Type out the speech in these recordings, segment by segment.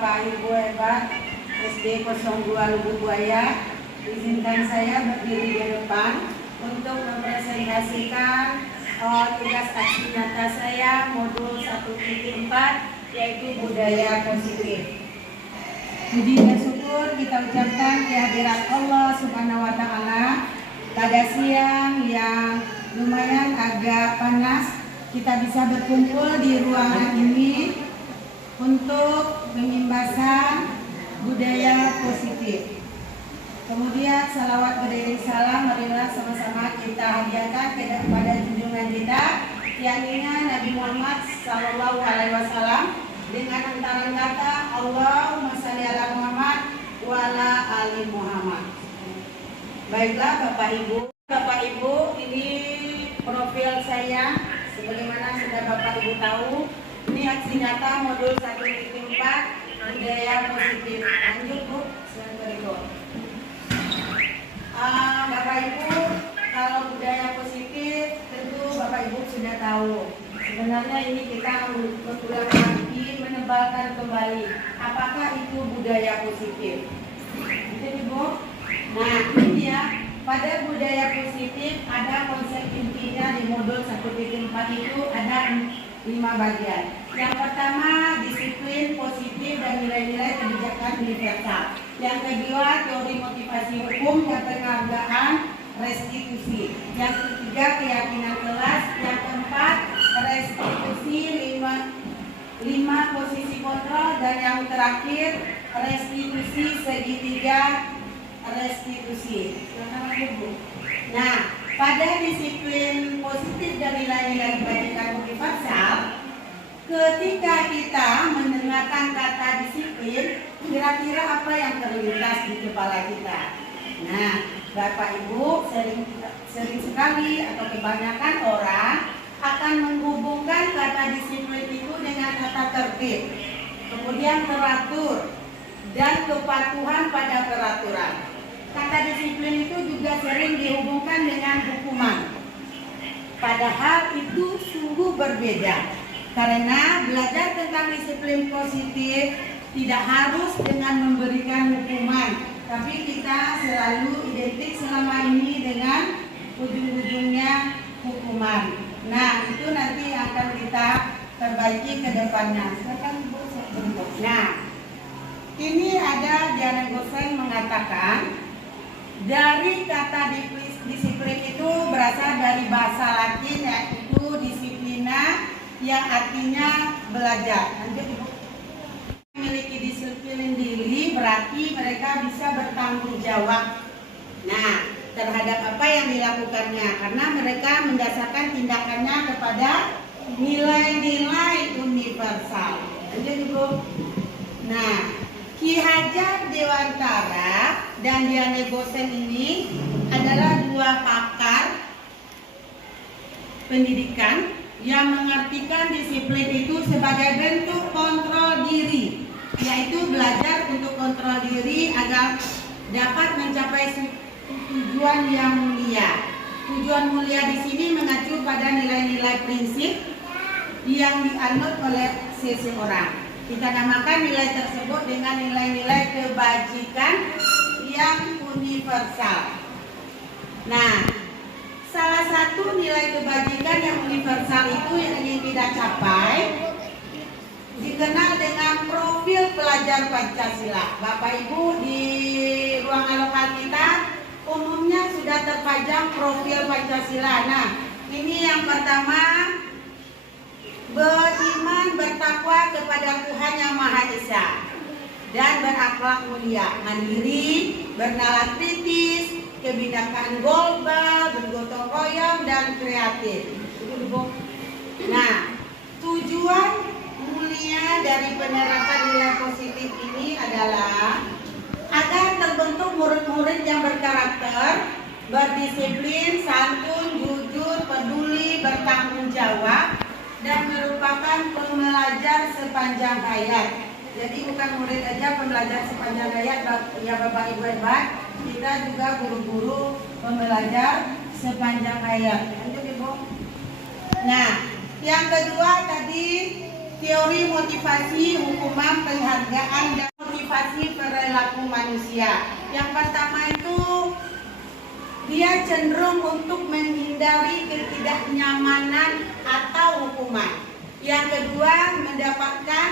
Bapak Ibu hebat SD 02 Lubuk Buaya, izinkan saya berdiri di depan untuk mempresentasikan tugas aksi nyata saya modul 1.4 yaitu budaya positif. Puji dan syukur kita ucapkan kehadirat Allah Subhanahu wa Ta'ala pada siang yang lumayan agak panas. Kita bisa berkumpul di ruangan ini untuk pengimbasan budaya positif. Kemudian salawat beriring salam, marilah sama-sama kita hadiahkan kepada junjungan kita yang ingat Nabi Muhammad SAW dengan antaran kata Allahumma shalli ala Muhammad wa ala ali Muhammad. Baiklah Bapak Ibu, ini profil saya. Sebagaimana sudah Bapak Ibu tahu, ini aksi nyata modul 1.4 budaya positif. Lanjut Bu, slide berikut. Bapak Ibu, kalau budaya positif tentu Bapak Ibu sudah tahu. Sebenarnya ini kita berulang lagi menebalkan kembali apakah itu budaya positif. Jadi Bu, nah ini dia. Pada budaya positif ada konsep intinya di modul 1.4 itu ada 5 bagian. Yang pertama disiplin positif dan nilai-nilai kebijakan universal. Yang kedua teori motivasi hukum dan penghargaan restitusi. Yang ketiga keyakinan kelas. Yang keempat restitusi 5 posisi kontrol. Dan yang terakhir restitusi segitiga restitusi. Nah, pada disiplin positif dan nilai-nilai kebajikan universal, ketika kita mendengarkan kata disiplin, kira-kira apa yang terlintas di kepala kita? Nah, Bapak Ibu sering sekali atau kebanyakan orang akan menghubungkan kata disiplin itu dengan kata tertib, kemudian teratur, dan kepatuhan pada peraturan. Kata disiplin itu juga sering dihubungkan dengan hukuman. Padahal itu sungguh berbeda. Karena belajar tentang disiplin positif tidak harus dengan memberikan hukuman, tapi kita selalu identik selama ini dengan ujung-ujungnya hukuman. Nah, itu nanti akan kita perbaiki ke depannya. Nah, ini ada Diana Gosen mengatakan dari kata disiplin itu berasal dari bahasa Latin yaitu disiplina yang artinya belajar. Lanjut Ibu. Memiliki disiplin diri berarti mereka bisa bertanggung jawab. Nah, terhadap apa yang dilakukannya karena mereka mendasarkan tindakannya kepada nilai-nilai universal. Lanjut Ibu. Nah, Ki Hajar Dewantara dan Diana Gosen ini adalah dua pakar pendidikan yang mengartikan disiplin itu sebagai bentuk kontrol diri, yaitu belajar untuk kontrol diri agar dapat mencapai tujuan yang mulia. Tujuan mulia di sini mengacu pada nilai-nilai prinsip yang dianut oleh seseorang. Kita namakan nilai tersebut dengan nilai-nilai kebajikan yang universal. Nah, salah satu nilai kebajikan yang universal itu yang ingin kita capai dikenal dengan profil pelajar Pancasila. Bapak Ibu di ruangan lokal kita umumnya sudah terpajang profil Pancasila. Nah, ini yang pertama, beriman bertakwa kepada Tuhan Yang Maha Esa dan berakhlak mulia, mandiri, bernalar kritis, kebinekaan global, bergotong royong dan kreatif. Nah, tujuan mulia dari penerapan nilai positif ini adalah agar terbentuk murid-murid yang berkarakter, berdisiplin, santun, jujur, peduli, bertanggung jawab, dan merupakan pembelajar sepanjang hayat. Jadi bukan murid aja pembelajar sepanjang hayat ya Bapak Ibu hebat, kita juga guru-guru pembelajar sepanjang hayat. Lanjut Ibu. Nah, yang kedua tadi teori motivasi, hukuman, penghargaan, dan motivasi perilaku manusia. Yang pertama itu dia cenderung untuk menghindari ketidaknyamanan atau hukuman. Yang kedua, mendapatkan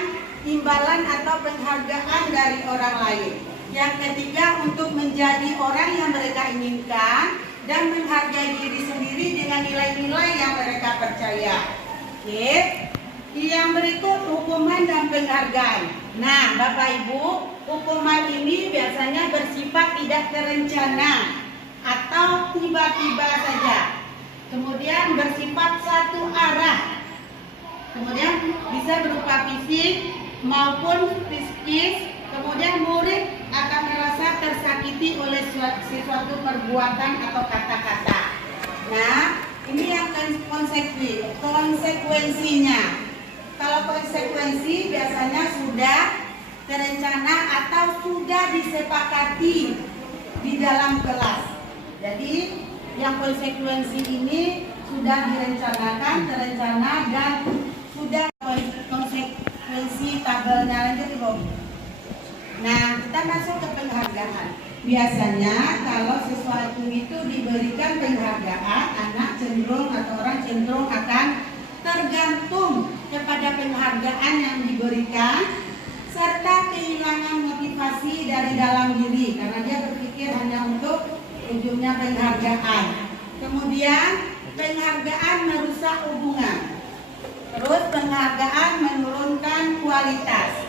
imbalan atau penghargaan dari orang lain. Yang ketiga, untuk menjadi orang yang mereka inginkan dan menghargai diri sendiri dengan nilai-nilai yang mereka percaya. Oke. Yang berikut, hukuman dan penghargaan. Nah, Bapak Ibu, hukuman ini biasanya bersifat tidak terencana atau tiba-tiba saja. Kemudian bersifat satu arah. Kemudian bisa berupa fisik maupun psikis. Kemudian murid akan merasa tersakiti oleh sesuatu perbuatan atau kata-kata. Nah, ini yang konsekuensinya. Kalau konsekuensi biasanya sudah terencana atau sudah disepakati di dalam kelas. Jadi yang konsekuensi ini sudah direncanakan, terencana, dan sudah konsekuensi tabelnya. Lanjut Ibu. Nah, kita masuk ke penghargaan. Biasanya kalau sesuatu itu diberikan penghargaan, anak cenderung atau orang cenderung akan tergantung kepada penghargaan yang diberikan serta kehilangan motivasi dari dalam diri karena dia berpikir hanya untuk ujungnya penghargaan. Kemudian penghargaan merusak hubungan. Terus penghargaan menurunkan kualitas.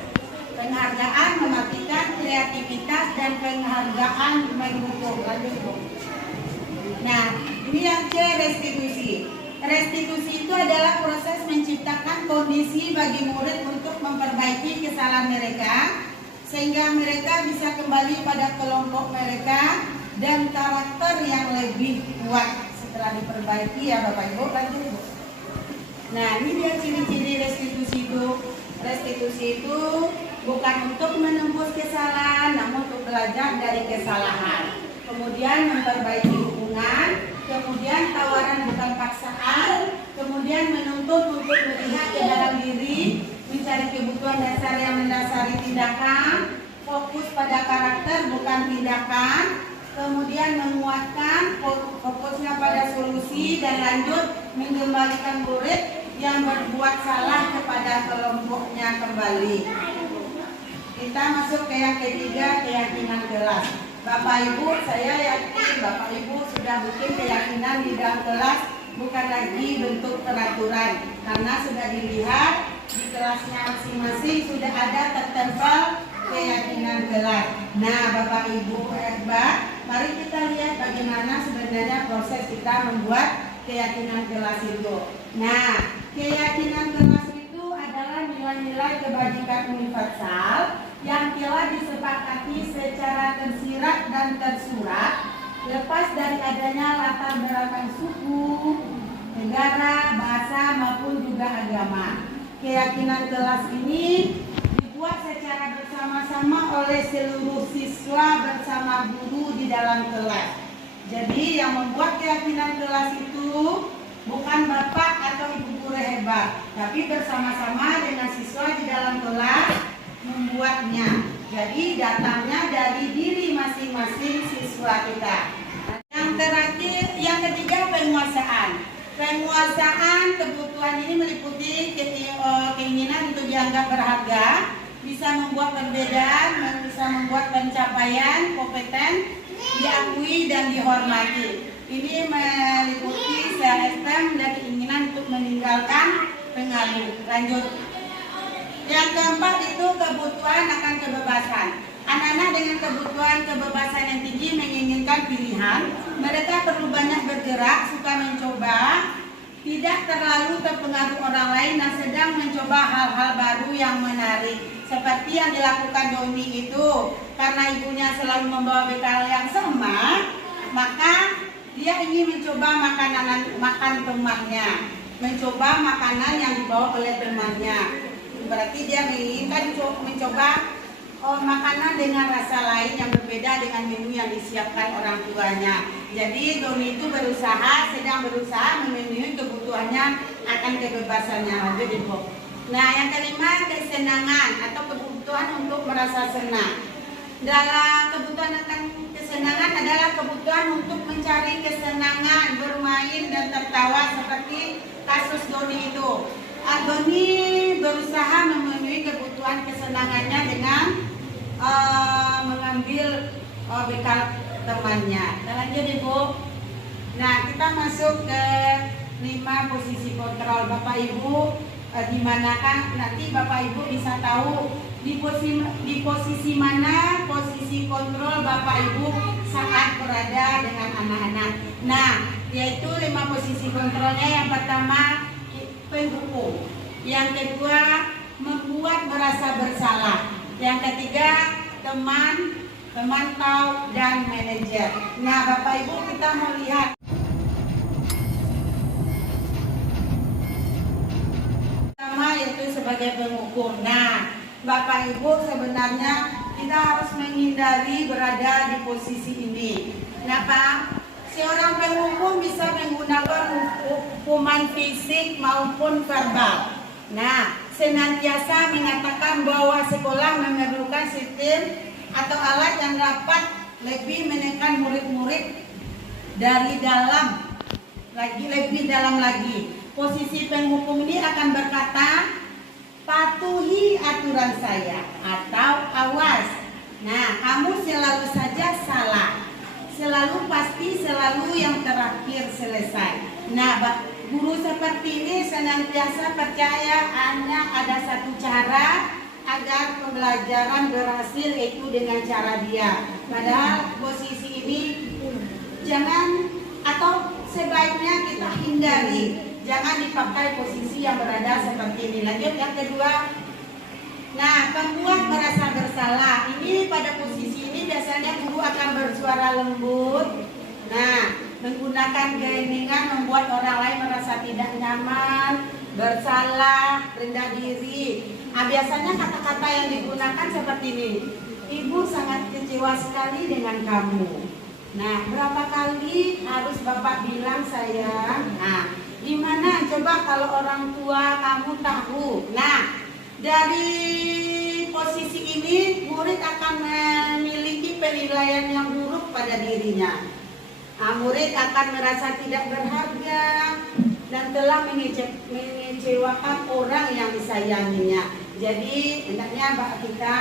Penghargaan mematikan kreativitas dan penghargaan menghukum. Lanjut Bu. Nah, ini yang C, restitusi. Restitusi itu adalah proses menciptakan kondisi bagi murid untuk memperbaiki kesalahan mereka sehingga mereka bisa kembali pada kelompok mereka dan karakter yang lebih kuat setelah diperbaiki ya Bapak Ibu. Lanjut Bu. Nah, ini dia ciri-ciri restitusi itu. Restitusi itu bukan untuk menembus kesalahan, namun untuk belajar dari kesalahan. Kemudian memperbaiki hubungan, kemudian tawaran bukan paksaan, kemudian menuntut untuk melihat ke dalam diri, mencari kebutuhan dasar yang mendasari tindakan, fokus pada karakter bukan tindakan, kemudian menguatkan fokusnya pada solusi, dan lanjut mengembalikan murid yang berbuat salah kepada kelompoknya kembali. Kita masuk ke yang ketiga, keyakinan kelas. Bapak Ibu, saya yakin Bapak Ibu sudah bikin keyakinan di dalam kelas bukan lagi bentuk peraturan, karena sudah dilihat di kelasnya masing-masing sudah ada tertempel keyakinan kelas. Nah, Bapak Ibu hebat, mari kita lihat bagaimana sebenarnya proses kita membuat keyakinan kelas itu. Nah, keyakinan kelas itu adalah nilai-nilai kebajikan universal yang telah disepakati secara tersirat dan tersurat lepas dari adanya latar belakang suku, negara, bahasa maupun juga agama. Keyakinan kelas ini dibuat secara bersama-sama oleh seluruh siswa bersama guru di dalam kelas. Jadi yang membuat keyakinan kelas itu bukan bapak atau ibu guru hebat, tapi bersama-sama dengan siswa di dalam kelas membuatnya. Jadi datangnya dari diri masing-masing siswa kita. Yang terakhir, yang ketiga, penguasaan. Penguasaan kebutuhan ini meliputi keinginan untuk dianggap berharga, bisa membuat perbedaan, bisa membuat pencapaian, kompeten, diakui dan dihormati. Ini meliputi self-esteem dan keinginan untuk meninggalkan pengaruh. Lanjut. Yang keempat itu kebutuhan akan kebebasan. Anak-anak dengan kebutuhan kebebasan yang tinggi menginginkan pilihan. Mereka perlu banyak bergerak, suka mencoba, tidak terlalu terpengaruh orang lain, dan sedang mencoba hal-hal baru yang menarik. Seperti yang dilakukan Doni itu, karena ibunya selalu membawa bekal yang sama, maka dia ingin mencoba makan temannya, mencoba makanan yang dibawa oleh temannya. Berarti dia menginginkan mencoba makanan dengan rasa lain yang berbeda dengan menu yang disiapkan orang tuanya. Jadi Doni itu sedang berusaha memenuhi kebutuhannya akan kebebasannya. Lanjut Ibu. Nah, yang kelima kesenangan atau kebutuhan untuk merasa senang. Dalam kebutuhan akan kesenangan adalah kebutuhan untuk mencari kesenangan, bermain dan tertawa seperti kasus Doni itu. Doni berusaha memenuhi kebutuhan kesenangannya dengan mengambil bekal temannya. Kita lanjut Ibu. Nah, kita masuk ke 5 posisi kontrol. Bapak Ibu di manakah nanti Bapak Ibu bisa tahu di posisi mana posisi kontrol Bapak Ibu saat berada dengan anak-anak. Nah, yaitu 5 posisi kontrolnya. Yang pertama penghukum, yang kedua membuat merasa bersalah, yang ketiga teman, pemantau dan manajer. Nah, Bapak Ibu kita melihat pertama yaitu sebagai penghukum. Nah, Bapak Ibu sebenarnya kita harus menghindari berada di posisi ini. Kenapa? Seorang penghukum bisa menggunakan hukuman fisik maupun verbal. Nah, senantiasa mengatakan bahwa sekolah memerlukan sistem atau alat yang dapat lebih menekan murid-murid dari dalam lebih dalam lagi. Posisi penghukum ini akan berkata, patuhi aturan saya atau awas. Nah, kamu selalu saja salah. Selalu pasti, selalu yang terakhir selesai. Nah, guru seperti ini senantiasa percaya hanya ada satu cara agar pembelajaran berhasil, yaitu dengan cara dia. Padahal posisi ini jangan atau sebaiknya kita hindari. Jangan dipakai posisi yang berada seperti ini. Lanjut yang kedua. Nah, pembuat merasa bersalah. Ini pada posisi ini biasanya guru akan bersuara lembut. Nah, menggunakan keheningan membuat orang lain merasa tidak nyaman, bersalah, rendah diri. Nah, biasanya kata-kata yang digunakan seperti ini. Ibu sangat kecewa sekali dengan kamu. Nah, berapa kali harus Bapak bilang sayang? Nah, gimana coba kalau orang tua kamu tahu? Nah, dari posisi ini murid akan memiliki penilaian yang buruk pada dirinya. Nah, murid akan merasa tidak berharga dan telah mengecewakan orang yang disayanginya. Jadi hendaknya kita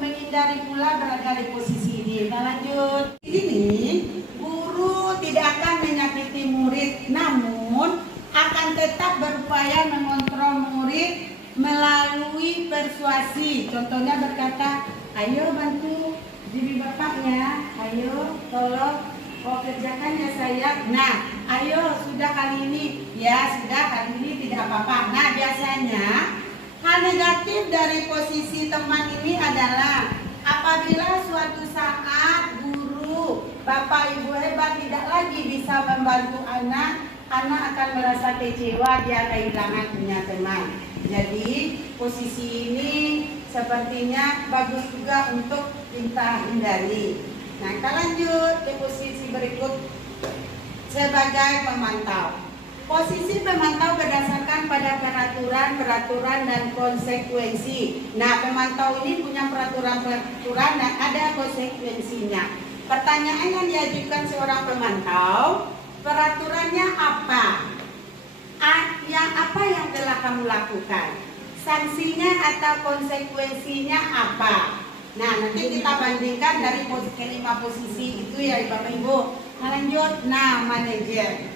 menghindari pula berada di posisi ini. Nah, lanjut. Ini guru tidak akan menyakiti murid, namun akan tetap berupaya mengontrol murid melalui persuasi. Contohnya berkata, ayo bantu diri bapaknya, ayo tolong kerjakan ya sayang. Nah, ayo sudah kali ini, ya sudah kali ini tidak apa-apa. Nah, biasanya hal negatif dari posisi teman ini adalah apabila suatu saat guru, bapak ibu hebat tidak lagi bisa membantu anak akan merasa kecewa, dia kehilangan punya teman. Jadi posisi ini sepertinya bagus juga untuk kita hindari. Nah, kita lanjut ke posisi berikut sebagai pemantau. Posisi pemantau berdasarkan pada peraturan dan konsekuensi. Nah, pemantau ini punya peraturan dan ada konsekuensinya. Pertanyaan yang diajukan seorang pemantau, peraturannya apa? Apa yang telah kamu lakukan? Sanksinya atau konsekuensinya apa? Nah, nanti kita bandingkan dari kelima posisi itu ya Bapak Ibu. Nah, lanjut. Nah, manajer.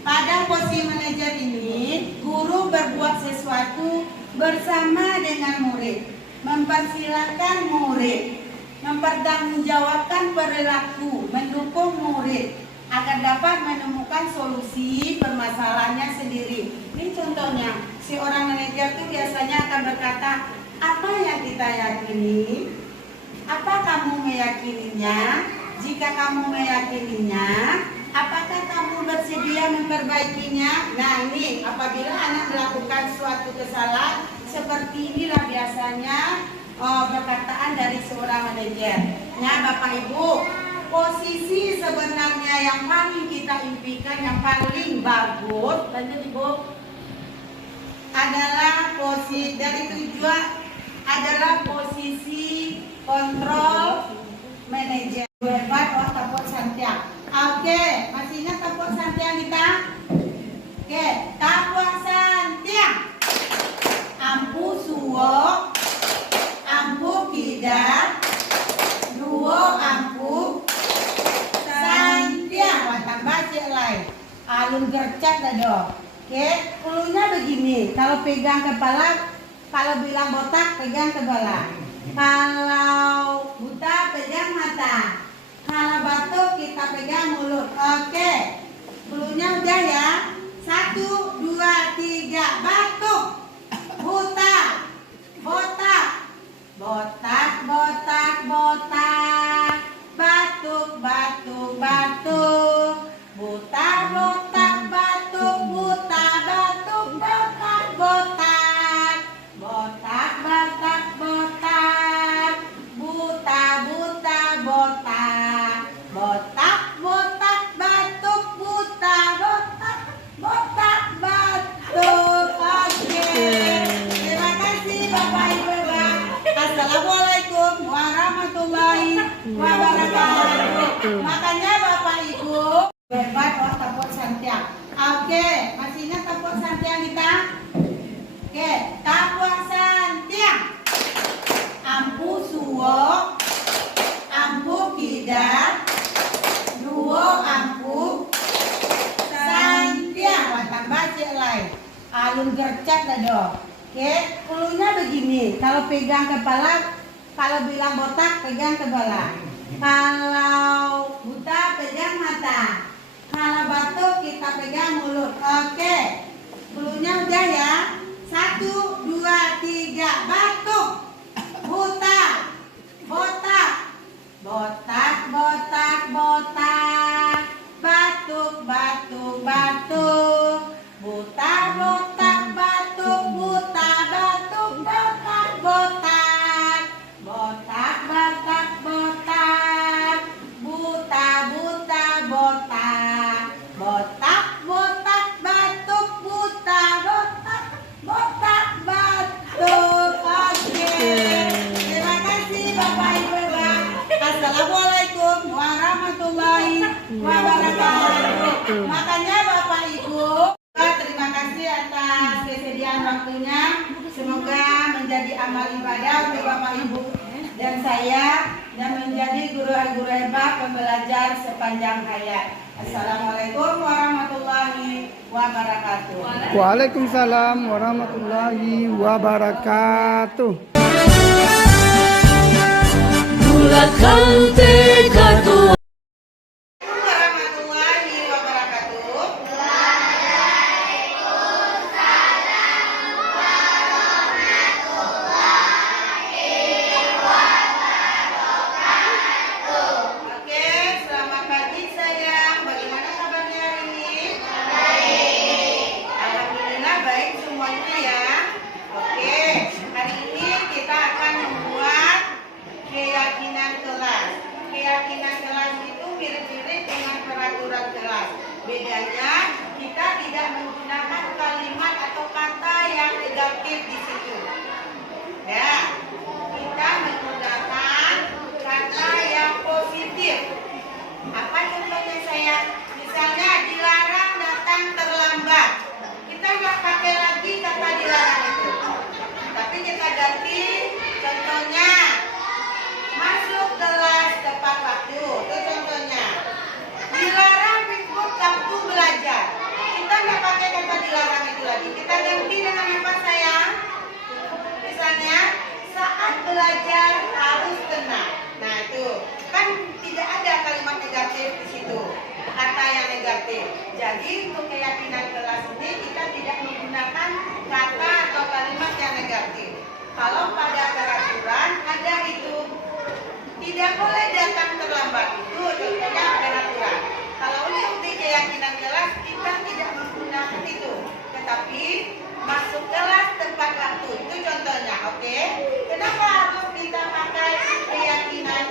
Pada posisi manajer ini, guru berbuat sesuatu bersama dengan murid, mempersilahkan murid, mempertanggungjawabkan perilaku, mendukung murid agar dapat menemukan solusi permasalahannya sendiri. Ini contohnya, si orang manajer itu biasanya akan berkata, apa yang kita yakini? Apa kamu meyakininya? Jika kamu meyakininya, apakah kamu bersedia memperbaikinya? Nah, ini apabila anak melakukan suatu kesalahan, seperti inilah biasanya perkataan dari seorang manajer. Nah, Bapak Ibu, posisi sebenarnya yang paling kita impikan, yang paling bagus, lanjut Ibu. adalah posisi dari tujuan adalah posisi kontrol manajer. Hebat, oh tapot santiang. Oke, masih ingat tapot santiang kita? Oke, tapot santiang. Ampu suwo, ampu kida, duo ampu santiang. Watang baca lain. Alun gercep dah dong. Oke, ulunya begini. Kalau pegang kepala, kalau bilang botak pegang kepala. Kalau buta pegang mata. Kalau batuk kita pegang mulut. Oke, ulunya udah ya. 1, 2, 3, batuk. Buta, botak, botak, botak, botak. Batuk, batuk, batuk. Buta, botak, batuk, buta, batuk, botak, botak. Botak, botak, botak. Buta, buta, botak. Botak, botak, batuk, buta, botak, botak, batuk. Oke. Terima kasih Bapak Ibu. Assalamualaikum warahmatullahi wabarakatuh. Makanya Bapak Ibu hebat, oh tapot santiang. Oke, masih ingat tapot santiang kita? Oke, tapot santiang. Ampu suwo, ampu kida, duo ampu santiang. Watang baca lain. Alun gercep dah dong. Oke, ulunya begini. Kalau pegang kepala, kalau bilang botak pegang kepala. Kalau buta pegang mata. Kalau batuk kita pegang mulut. Oke, ulunya udah ya. 1, 2, 3, batuk. Buta, botak, botak, botak, botak. Batuk, batuk, batuk. Buta, botak, batuk, buta, batuk, botak, botak. Botak, botak, botak. Buta, buta, botak. Botak, botak, batuk, buta, botak, botak, batuk. Oke. Terima kasih Bapak Ibu. Assalamualaikum warahmatullahi wabarakatuh. Makanya Bapak Ibu, terima kasih atas kesediaan waktunya. Semoga menjadi amal ibadah untuk Bapak Ibu dan saya, dan menjadi guru-guru hebat pembelajar sepanjang hayat. Assalamualaikum warahmatullahi wabarakatuh. Waalaikumsalam warahmatullahi wabarakatuh. Bulatkan tekadku. Warahmatullahi wabarakatuh. Oke, selamat pagi sayang. Bagaimana kabarnya hari ini? Baik. Alhamdulillah baik semuanya ya. Oke, hari ini kita akan membuat keyakinan kelas. Keyakinan kelas itu mirip-mirip dengan peraturan kelas. Bedanya kita tidak menggunakan kalimat atau kata yang negatif di situ. Ya, kita menggunakan kata yang positif. Apa contohnya saya? Misalnya dilarang datang terlambat. Kita nggak pakai lagi kata dilarang itu, tapi kita ganti. Contohnya masuk kelas tepat waktu. Itu contohnya. Dilarang ikut waktu belajar. Kita nggak pakai kata dilarang itu lagi. Kita ganti dengan apa sayang? Misalnya saat belajar harus tenang. Nah itu kan tidak ada kalimat negatif di situ, kata yang negatif. Jadi untuk keyakinan kelas ini kita tidak menggunakan kata atau kalimat yang negatif. Kalau pada peraturan ada itu, tidak boleh datang terlambat, itu contohnya peraturan. Kalau untuk di keyakinan kelas kita tidak menggunakan itu, tetapi masuk kelas tepat waktu, itu contohnya. Oke, kenapa harus kita pakai keyakinan?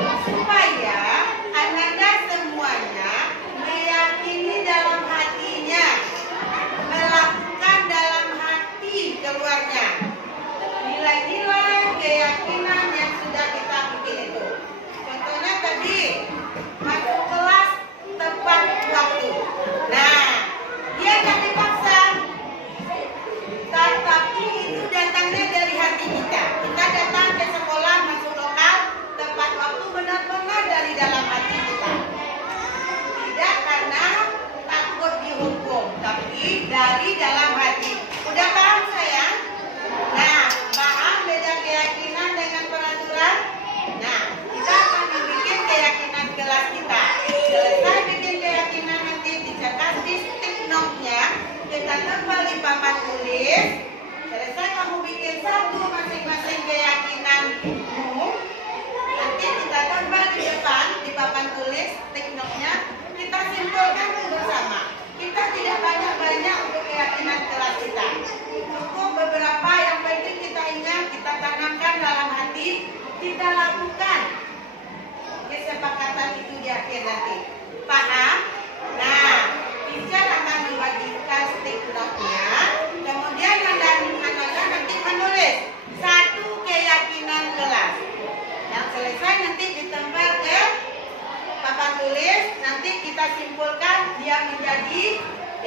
Supaya anak-anak semuanya meyakini dalam hatinya melakukan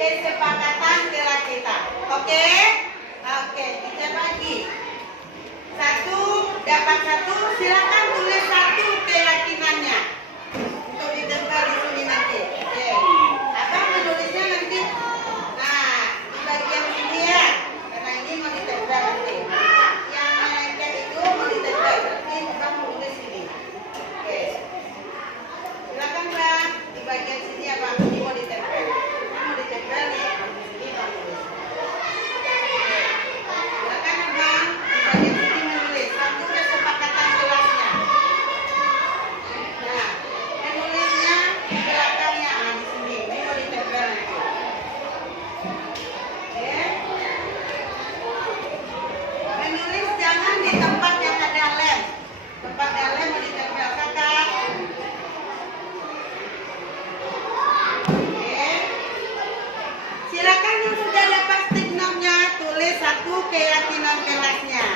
kesepakatan kelas kita. Oke? Oke, kita bagi. Satu dapat satu, silakan tulis satu keyakinannya untuk ditempel di sini nanti. Oke. Abang menulisnya nanti. Nah, di bagian sini ya, karena ini mau ditempel nanti. Yang lengket itu mau ditempel, nanti abang tulis sini. Oke. Silakan bang, di bagian sini abang ini mau ditempel. Ini mau ditempel nih, di sini bang tulis. Silakan abang, di bagian sini menulis satu kesepakatan kelasnya. Nah, menulisnya di belakangnya, nah, di sini. Ini mau ditempel nanti. Oke. Menulis jangan di tempat yang ada lem. Tempat ada lem mau ditempel kakak. Oke. Silakan yang sudah dapat stick nomnya tulis satu keyakinan kelasnya.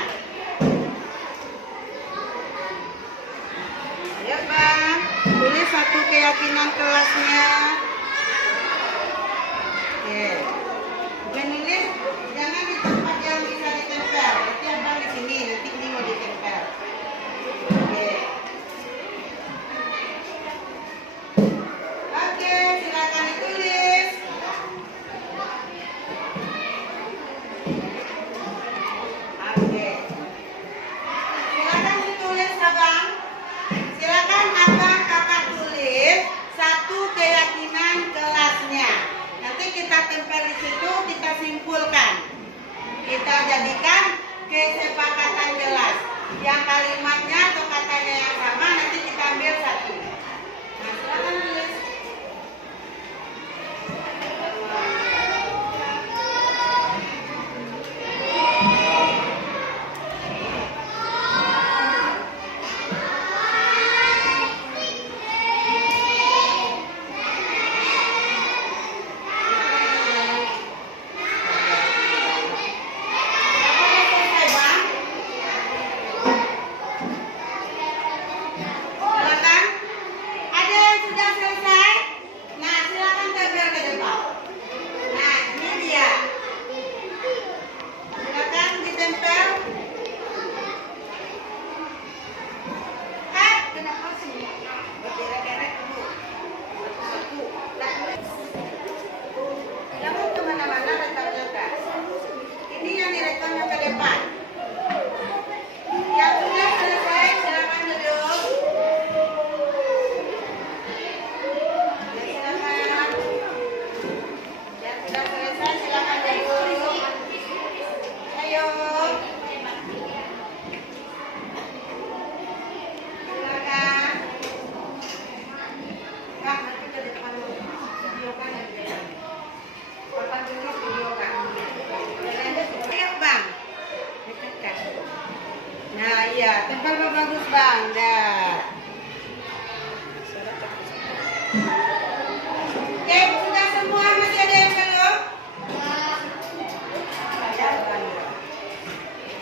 Ayo bang, tulis satu keyakinan kelasnya. Oke. Menulis jangan di tempat yang bisa ditempel. Nanti abang di sini, nanti ini mau ditempel. Oke. Oke, silakan ditulis. Oke. Silakan ditulis abang. Silakan abang kakak tulis satu keyakinan kelasnya. Nanti kita tempel di situ, kita simpulkan. Kita jadikan kesepakatan kelas. Yang kalimatnya atau katanya yang sama nanti kita ambil satu. Nah, silakan tulis. Apakah selesai bang? Silakan. Ada yang sudah selesai? Nah, silakan tempel ke depan. Nah, ini dia. Silakan ditempel. Kenapa sih? Bergerak-gerak dulu. Satu-satu. Jangan kemana-mana, rekamnya ke atas. Ini yang direkamnya ke depan. Yang sudah selesai, silakan duduk. Ya, silakan. Yang sudah selesai, silakan duduk. Ayo. Silakan. Kak, nanti ke depan dulu. Videokan yang di depan. Papan tulis videokan. Ayo bang. Dekatkan. Nah iya, tempel bagus bang. Dah. Oke, sudah semua, masih ada yang belum?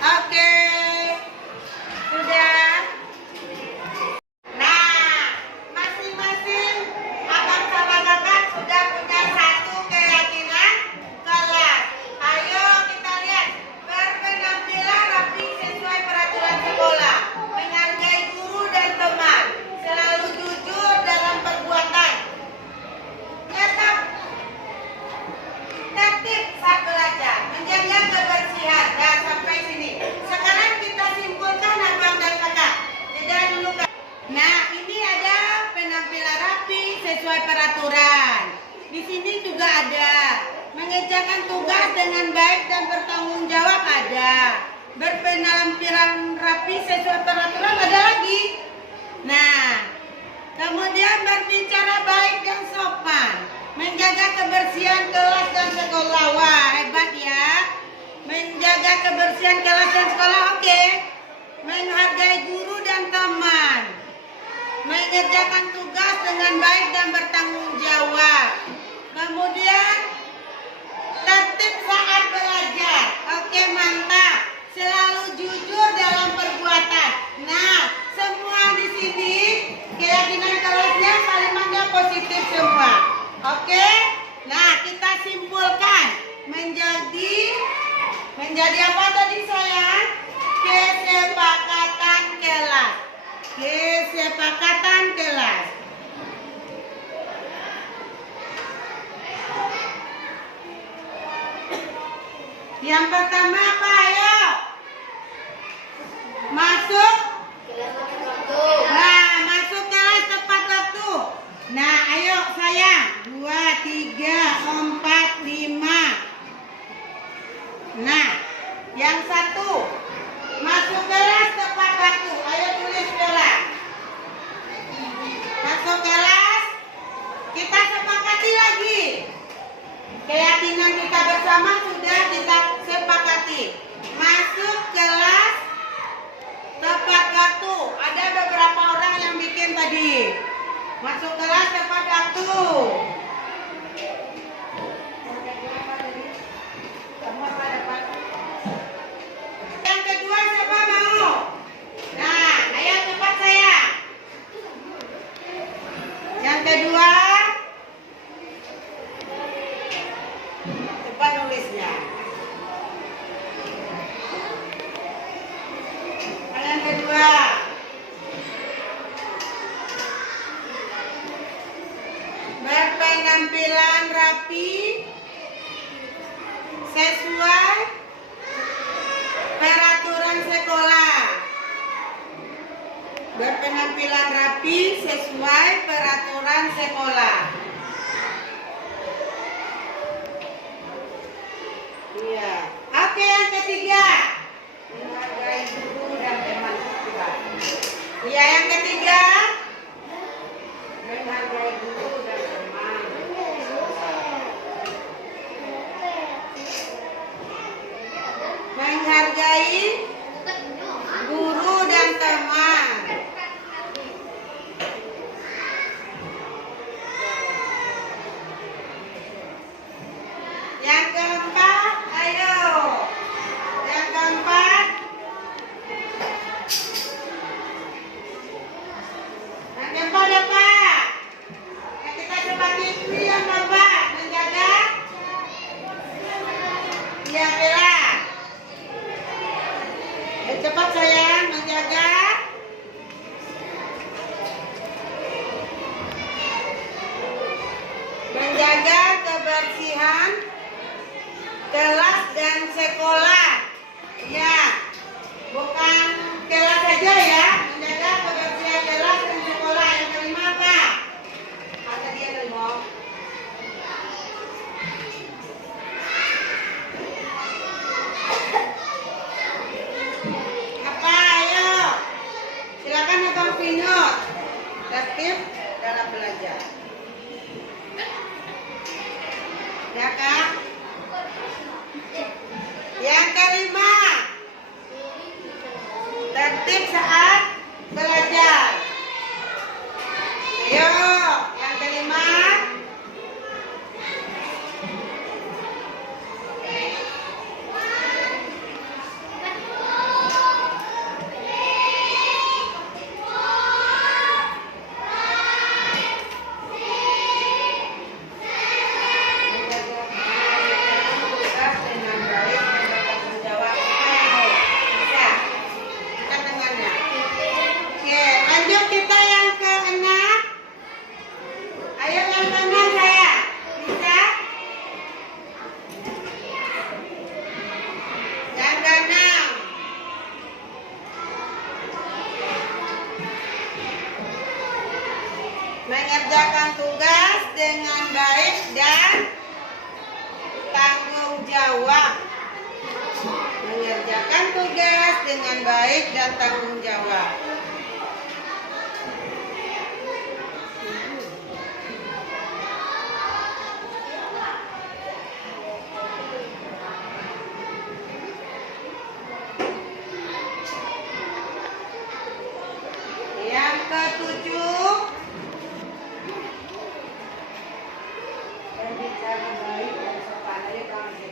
Oke. Sudah. Nah, masing-masing abang sama kakak sudah punya satu keyakinan kelas. Ayo kita lihat, berpenampilan rapi sesuai peraturan sekolah, menghargai guru dan teman, selalu jujur dalam perbuatan, tetap tertib saat belajar, menjaga kebersihan. Nah, sampai sini. Sekarang kita simpulkan abang dan kakak. Jeda dulu kak. Nah, ini ada penampilan rapi sesuai peraturan. Di sini juga ada mengerjakan tugas dengan baik dan bertanggung jawab ada. Berpenampilan rapi sesuai peraturan ada lagi. Nah, kemudian berbicara baik dan sopan, menjaga kebersihan kelas dan sekolah. Wah, hebat ya. Menjaga kebersihan kelas dan sekolah, oke. Menghargai guru dan teman, mengerjakan tugas dengan baik dan bertanggung jawab. Kemudian tertib saat belajar. Oke, mantap. Selalu jujur dalam perbuatan. Nah, semua di sini keyakinan kelasnya kalimatnya positif semua. Oke? Nah, kita simpul Menjadi apa tadi sayang? Kesepakatan kelas. Kesepakatan kelas. Yang pertama apa? Ayo. Masuk. Nah, masuk kelas tepat waktu. Nah, ayo sayang. 2, 3, 4, 5. Nah, yang satu. Masuk kelas tepat waktu. Ayo tulis Bella. Masuk kelas. Kita sepakati lagi. Keyakinan kita bersama sudah kita sepakati. Masuk kelas tepat waktu. Ada beberapa orang yang bikin tadi. Masuk kelas tepat waktu. Yang kedua siapa mau? Nah, ayo cepat saya. Yang kedua. Cepat nulisnya. Yang kedua. Berpenampilan rapi sesuai peraturan sekolah. Berpenampilan rapi sesuai peraturan sekolah. Iya. Oke, yang ketiga. Menghargai guru dan teman juga. Iya, yang ketiga. Menghargai guru dan teman. Menghargai guru dan teman. Yang keempat, ayo. Yang keempat. Yang keempat apa? Yang kita sepati itu yang keempat. Menjaga. Iya, Bella. Cepat sayang, menjaga. Menjaga kebersihan kelas dan sekolah. Ya, bukan kelas saja ya. Menjaga kebersihan kelas dan sekolah. Yang kelima apa? Ada dia kelima. Apa? Ayo. Silakan Abang Vino. Tertib dalam belajar. Ya Kak? Yang kelima, tertib saat belajar. Ayo, yang kelima. Mengerjakan tugas dengan baik dan tanggung jawab. Mengerjakan tugas dengan baik dan tanggung jawab. Yang ketujuh, berbicara baik dan sopan. Ayo kamu.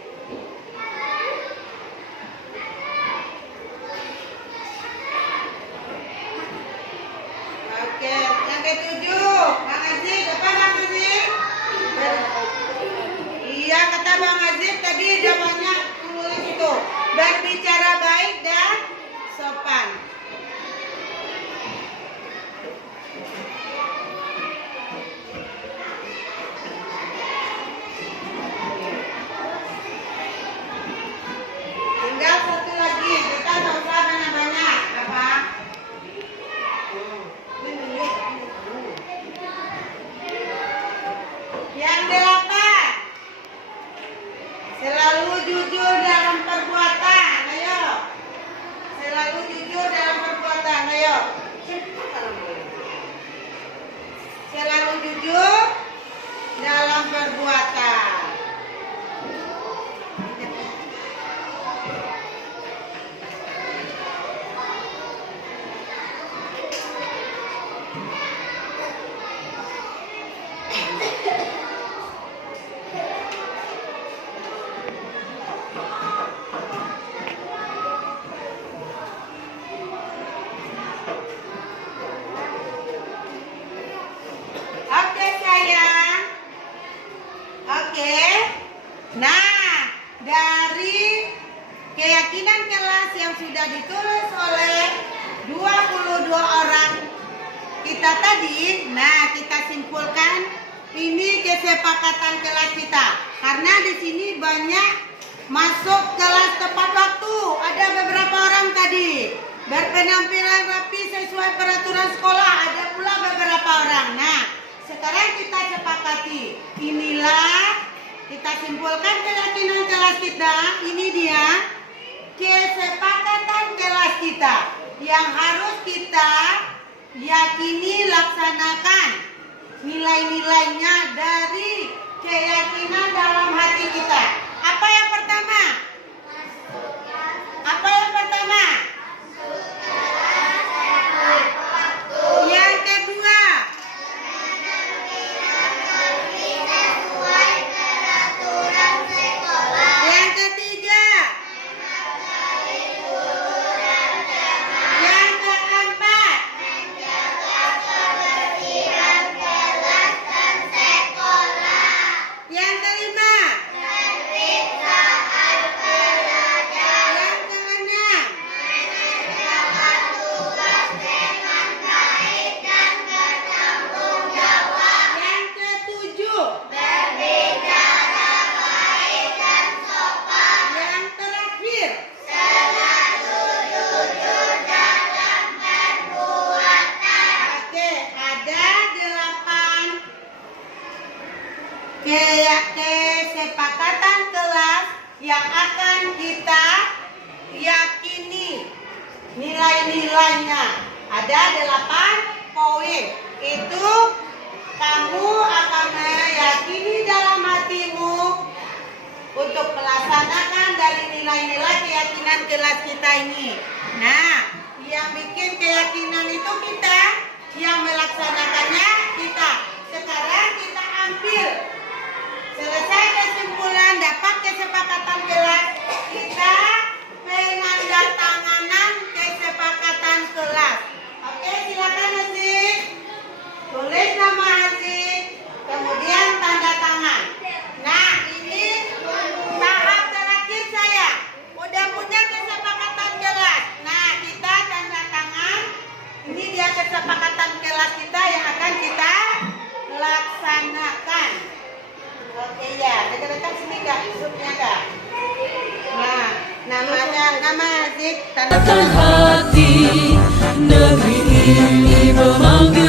yang sudah ditulis oleh 22 orang kita tadi. Nah, kita simpulkan ini kesepakatan kelas kita. Karena di sini banyak masuk kelas tepat waktu. Ada beberapa orang tadi berpenampilan rapi sesuai peraturan sekolah. Ada pula beberapa orang. Nah, sekarang kita sepakati. Inilah kita simpulkan keyakinan kelas kita. Ini dia kesepakatan kelas kita yang harus kita yakini, laksanakan nilai-nilainya dari keyakinan dalam hati kita. Apa yang pertama? Apa yang pertama? Yang kedua? Yang ketiga? Yang keempat? Yang kelima? Yang keenam? Yang ketujuh? Yang terakhir? Oke, ada 8 kesepakatan kelas yang akan kita yakini nilai-nilainya. Ada 8 poin. Itu kamu akan meyakini dalam hatimu untuk melaksanakan dari nilai-nilai keyakinan kelas kita ini. Nah, yang bikin keyakinan itu kita, yang melaksanakannya kita. Sekarang kita ambil. Selesai kesimpulan, dapat kesepakatan kelas, kita penandatanganan kesepakatan kelas. Oke, silakan Haziq. Tulis nama Haziq, kemudian tanda tangan. Nah, ini tahap terakhir saya. Udah punya kesepakatan kelas. Nah, kita tanda tangan. Ini dia kesepakatan kelas kita yang akan kita laksanakan. Oke ya, dekat-dekat sini Kak, grupnya Kak. Nah, nama Haziq, tanda tangan. hati negeri ini memanggil